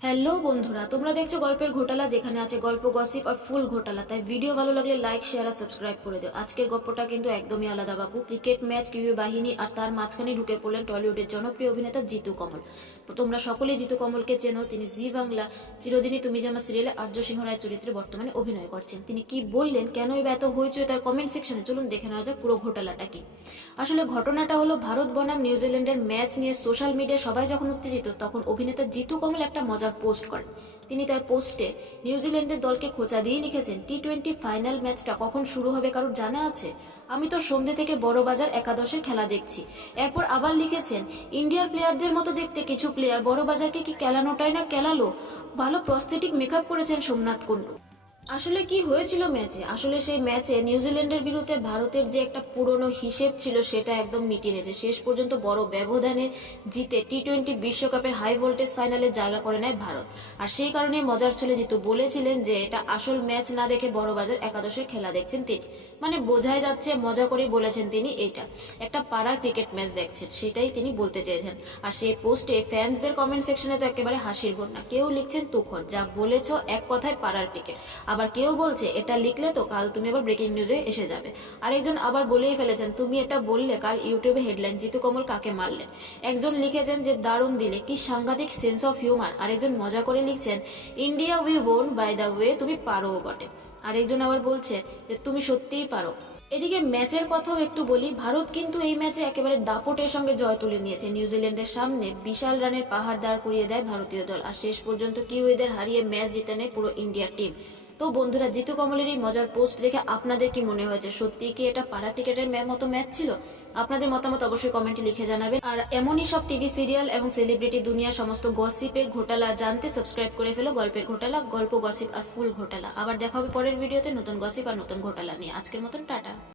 Hello বন্ধুরা, তোমরা দেখছো গল্পের ঘোটালা, যেখানে আছে গল্প, গসিপ আর ফুল ঘোটালা। তাই ভিডিও ভালো লাগলে লাইক, শেয়ার আর সাবস্ক্রাইব করে দিও। আজকের গল্পটা কিন্তু একদমই আলাদা বাপু। ক্রিকেট ম্যাচ, কিউই বাহিনী আর তার মাঝখানে ঢুকে পড়লেন টলিউডের জনপ্রিয় অভিনেতা জিতু কমল। তোমরা সকলেই জিতু কমলকে চেনো। তিনি জি বাংলা চিরদিনই তুমি জামা সিরিয়ালে আর্য সিংহ রায় চরিত্রে বর্তমানে অভিনয় করছেন। তিনি কি বললেন, কেন এত হয়েছে তার কমেন্ট সেকশনে, চলুন দেখে নেওয়া যাক পুরো ঘোটালাটা কি। আসলে ঘটনাটা হলো, ভারত বনাম নিউজিল্যান্ডের ম্যাচ নিয়ে সোশ্যাল মিডিয়ায় সবাই যখন উত্তেজিত, তখন অভিনেতা জিতু কমল একটা মজার পোস্ট করেন। তিনি তার পোস্টে নিউজিল্যান্ডের দলকে খোঁচা দিয়ে লিখেছেন, টি-20 ফাইনাল ম্যাচটা কখন শুরু হবে কারোর জানা আছে? আমি তো সন্ধ্যে থেকে বড়বাজার একাদশের খেলা দেখছি। এরপর আবার লিখেছেন, ইন্ডিয়ার প্লেয়ারদের মতো দেখতে কিছু প্লেয়ার বড়বাজারকে কি কেলানোটাই না কেলালো। ভালো প্রস্থেটিক মেকআপ করেছেন সোমনাথ কুণ্ডু। আসলে কি হয়েছিল ম্যাচে? আসলে সেই ম্যাচে নিউজিল্যান্ডের বিরুদ্ধে ভারতের যে একটা পুরনো হিসেব ছিল সেটা একদম মিটিয়ে নিয়েছে। শেষ পর্যন্ত বড় ব্যবধানে জিতে টি-20 বিশ্বকাপের হাই ভোল্টেজ ফাইনালে জায়গা করে নেয় ভারত। আর সেই কারণে মজার ছলে জিতু বলেছিলেন যে এটা আসল ম্যাচ না দেখে বড়বাজার একাদশের খেলা দেখছেন তিনি। মানে বোঝাই যাচ্ছে, মজা করেই বলেছেন তিনি এইটা একটা পাড়ার ক্রিকেট ম্যাচ দেখছেন, সেটাই তিনি বলতে চেয়েছেন। আর সেই পোস্টে ফ্যান্সদের কমেন্ট সেকশনে তো একেবারে হাসির বন্যা। কেউ লিখছেন, তুখর যা বলেছ এক কথায় পাড়ার ক্রিকেট। আবার কেউ বলছে, এটা লিখলে তো কাল তুমি আবার ব্রেকিং নিউজে এসে যাবে। আরেকজন আবার বলেই ফেলেছেন, তুমি এটা বললে কাল ইউটিউবে হেডলাইন, জিতু কমল কাকে মারলেন। একজন লিখেছেন যে দারুণ দিলে, কি সাংঘাতিক সেন্স অফ হিউমার। আরেকজন মজা করে লিখছেন, India we won by the way, তুমি পারো বটে। আরেকজন আবার বলছে যে তুমি সত্যিই পারো। এদিকে ম্যাচের কথাও একটু বলি। ভারত কিন্তু এই ম্যাচে একেবারে দাপটের সঙ্গে জয় তুলে নিয়েছে। নিউজিল্যান্ডের সামনে বিশাল রানের পাহাড় দাঁড় করিয়ে দেয় ভারতীয় দল। আর শেষ পর্যন্ত কিউইদের হারিয়ে ম্যাচ জিতে নেয় পুরো ইন্ডিয়ার টিম। তো বন্ধুরা, জিতু কমলের এই মজার পোস্ট দেখে আপনাদের কি মনে হয়েছে? সত্যিই কি এটা পাড়া ক্রিকেটের মতো ম্যাচ ছিল? আপনাদের মতামত অবশ্যই কমেন্টে লিখে জানাবেন। আর এমনই সব টিভি সিরিয়াল এবং সেলিব্রিটি দুনিয়ার সমস্ত গসিপের ঘোটালা জানতে সাবস্ক্রাইব করে ফেলো গল্পের ঘোটালা, গল্প, গসিপ আর ফুল ঘোটালা। আবার দেখা হবে পরের ভিডিওতে নতুন গসিপ আর নতুন ঘোটালা নিয়ে। আজকের মতন টাটা।